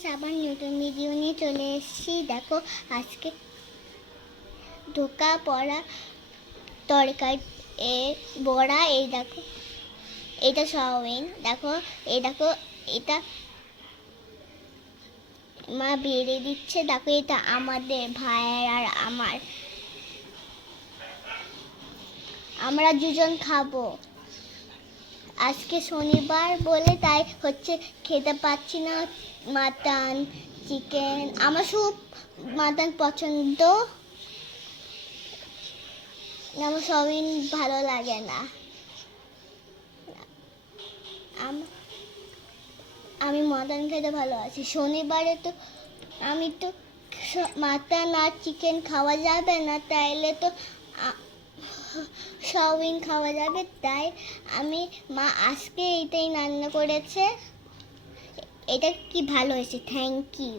Friends আবার নতুন video নিয়ে চলে এসেছি। দেখো, আজকে ধোকা পড়া তরকারি, এ বড়া, এই দেখো, এটা সয়াবিন দেখো, এই দেখো, এটা মা বেড়ে দিচ্ছে, দেখো, এটা আমাদের ভাইয়ের আর আমার। আমরা দুজন খাব। আজকে শনিবার বলে তাই হচ্ছে খেতে পাচ্ছি না মাটন চিকেন আমার খুব মাটন পছন্দ। আমার সবিন ভালো লাগে না। আম- আমি মাটন খেতে ভালো আছি শনিবারে তো আমি তো মাটন আর চিকেন খাওয়া যাবে না, তাইলে তো সয়াবিন খাওয়া যাবে, তাই আমি মা আজকে এইটাই রান্না করেছে। এটা কি ভালো হয়েছে? Thank you